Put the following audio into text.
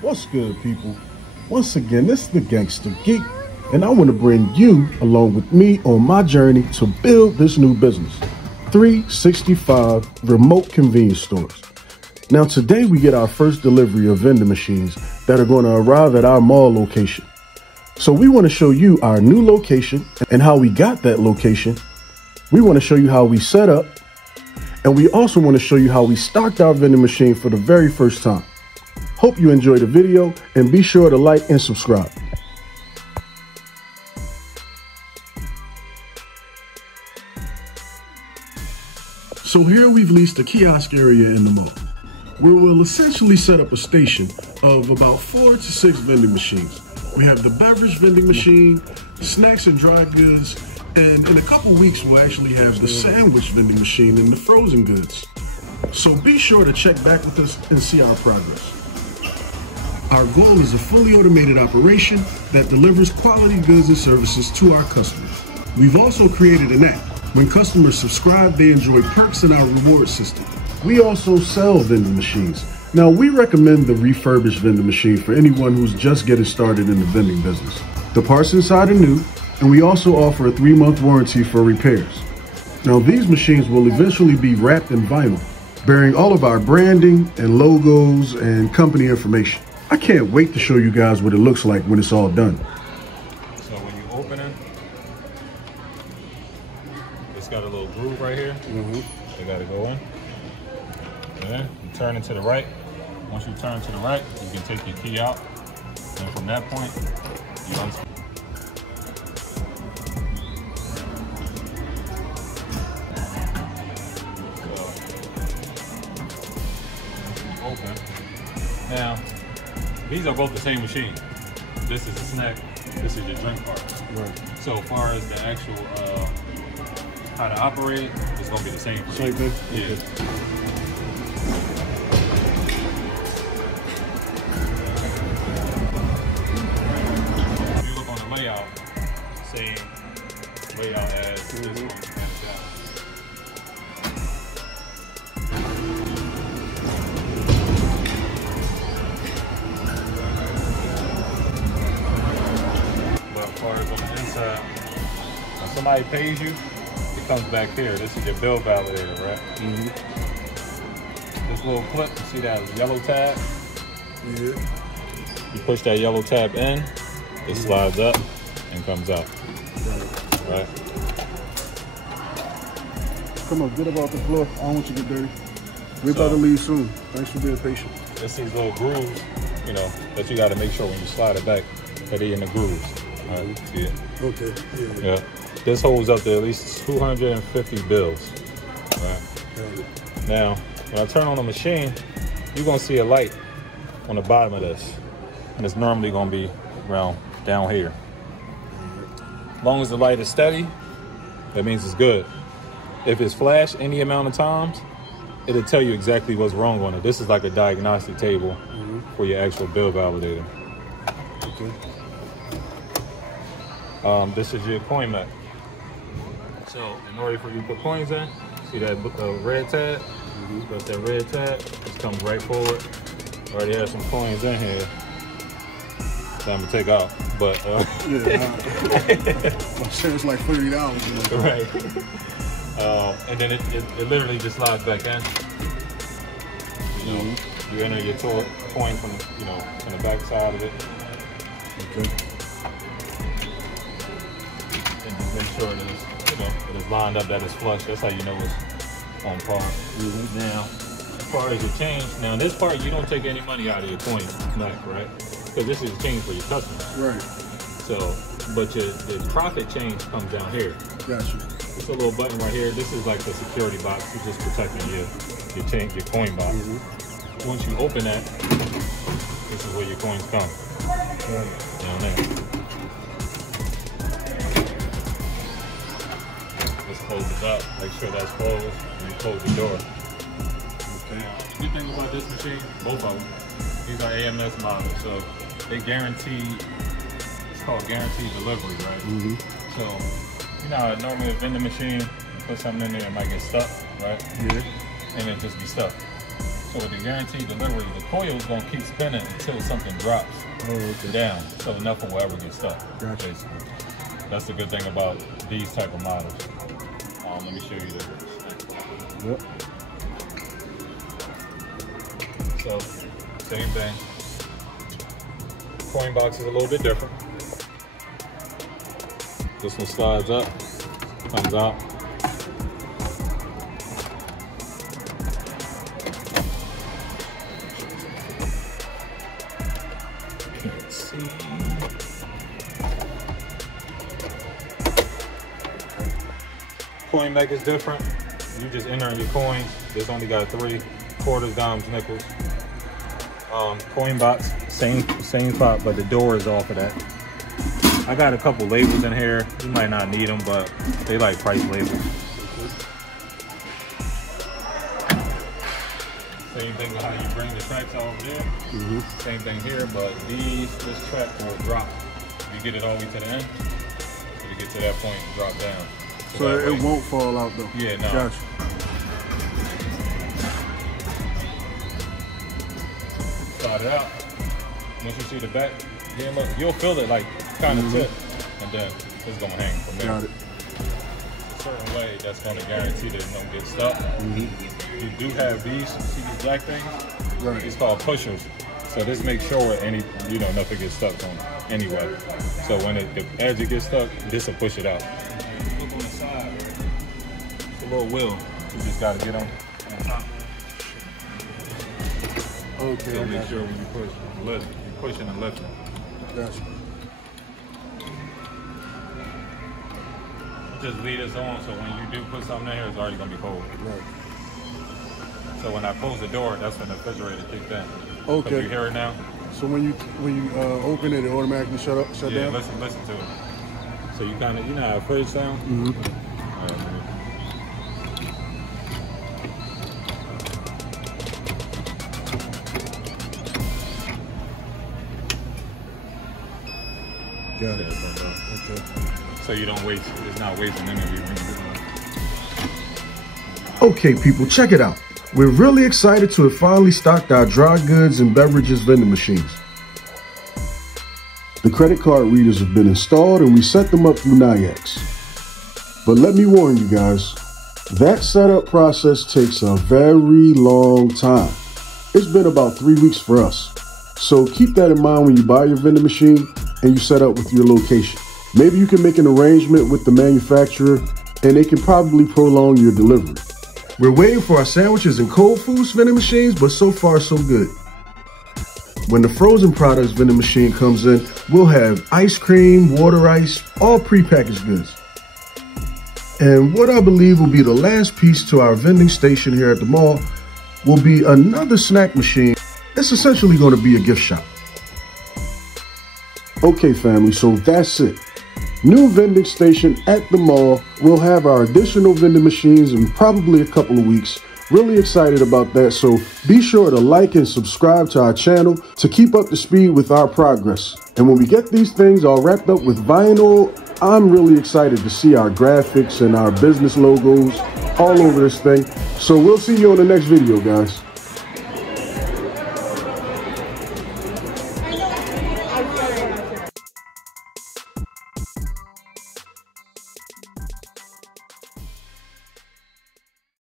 What's good, people? Once again, this is the Gangster Geek, and I want to bring you along with me on my journey to build this new business, 365 remote convenience stores. Now, today we get our first delivery of vending machines that are going to arrive at our mall location. So we want to show you our new location and how we got that location. We want to show you how we set up, and we also want to show you how we stocked our vending machine for the very first time. Hope you enjoy the video, and be sure to like and subscribe. So here we've leased a kiosk area in the mall, where we'll essentially set up a station of about 4 to 6 vending machines. We have the beverage vending machine, snacks and dry goods, and in a couple weeks we'll actually have the sandwich vending machine and the frozen goods. So be sure to check back with us and see our progress. Our goal is a fully automated operation that delivers quality goods and services to our customers. We've also created an app. When customers subscribe, they enjoy perks in our reward system. We also sell vending machines. Now, we recommend the refurbished vending machine for anyone who's just getting started in the vending business. The parts inside are new, and we also offer a 3-month warranty for repairs. Now, these machines will eventually be wrapped in vinyl, bearing all of our branding and logos and company information. I can't wait to show you guys what it looks like when it's all done. So when you open it, it's got a little groove right here. You got to go in. And then you turn it to the right. Once you turn to the right, you can take your key out. And from that point, you unscrew. So, open. Now, these are both the same machine. This is a snack, this is your drink part. Right. So as far as the actual, how to operate it, it's gonna be the same for you. Same thing? Yeah. Okay. If you look on the layout, same layout as this one and that. As far as on the inside, when somebody pays you, it comes back here. This is your bill validator, right? This little clip, you see that yellow tab? Yeah. You push that yellow tab in, it slides up and comes out. Right? Come on, get up off the floor. I don't want you to get dirty. We're about to leave soon. Thanks for being patient. It's these little grooves, you know, that you got to make sure when you slide it back that they're in the grooves. All right, see it? Okay, yeah. Yeah. This holds up to at least 250 bills. Right. Now, when I turn on the machine, you're gonna see a light on the bottom of this. And it's normally gonna be around down here. As long as the light is steady, that means it's good. If it's flashed any amount of times, it'll tell you exactly what's wrong on it. This is like a diagnostic table for your actual bill validator. Okay. This is your coin map. So in order for you to put coins in, see that red tab? Press that red tab, just comes right forward. Already have some coins in here that I'm gonna take out, but My share's like $30. right. And then it literally just slides back in. You know, you enter your coin from from the back side of it. Okay. And just make sure that it's, that it's lined up, that it's flush. That's how you know it's on par. Now, as far as your change, now in this part, you don't take any money out of your coin back, right? Because this is change for your customers. Right. So, but your profit change comes down here. Gotcha. It's a little button right here. This is like the security box. It's just protecting your change, your coin box. Once you open that, this is where your coins come. Down there. Let's close it up. Make sure that's closed, and you close the door. Okay. The good thing about this machine, both of them, these are AMS models, so they guarantee. It's called guaranteed delivery, right? So, you know, normally a vending machine, you put something in there, it might get stuck, right? Yeah. And it just be stuck. So with the guaranteed delivery, the coil is going to keep spinning until something drops down, so nothing will ever get stuck. Gotcha. Basically. That's the good thing about these type of models. Let me show you this. Yep. So, same thing. Coin box is a little bit different. This one slides up, comes out. Can't see. Coin make is different. You just enter your coins. This only got 3 quarters, dimes, nickels. Coin box, same spot, but the door is off of that. I got a couple labels in here. You might not need them, but they like price labels. Same thing with how you bring the tracks over there. Same thing here, but this track will drop. You get it all the way to the end. So to get to that point, drop down. So it won't fall out though. Yeah, no. Gotcha. Slide it out. Once you see the back, you'll feel it like kind of tip, and then it's gonna hang from there. Got it. A certain way that's gonna guarantee that it don't get stuck. You do have these, see these black things? Right. It's called pushers. So this makes sure nothing gets stuck on it anyway. So when the edge gets stuck, this will push it out. Look on the side, it's a little wheel. You just gotta get on top. Okay. So make sure when you push, lift, you're pushing and lifting. Gotcha. Just leave this on, so when you do put something in here, it's already gonna be cold. Right. So when I close the door, that's when the refrigerator kicked in. Okay. You hear it now? So when you open it, it automatically shut down? Yeah, listen to it. So you kind of, you know how a fridge sound? Got it. Okay. So you don't waste, it's not wasting energy. Okay, people, check it out. We're really excited to have finally stocked our dry goods and beverages vending machines. The credit card readers have been installed and we set them up through NIAX. But let me warn you guys, that setup process takes a very long time. It's been about 3 weeks for us. So keep that in mind when you buy your vending machine and you set up with your location. Maybe you can make an arrangement with the manufacturer and they can probably prolong your delivery. We're waiting for our sandwiches and cold foods vending machines, but so far so good. When the frozen products vending machine comes in, we'll have ice cream, water ice, all prepackaged goods. And what I believe will be the last piece to our vending station here at the mall will be another snack machine. It's essentially going to be a gift shop. Okay, family, so that's it. New vending station at the mall. We'll have our additional vending machines in probably a couple of weeks. Really excited about that, so be sure to like and subscribe to our channel to keep up to speed with our progress. And when we get these things all wrapped up with vinyl, I'm really excited to see our graphics and our business logos all over this thing. So we'll see you on the next video, guys.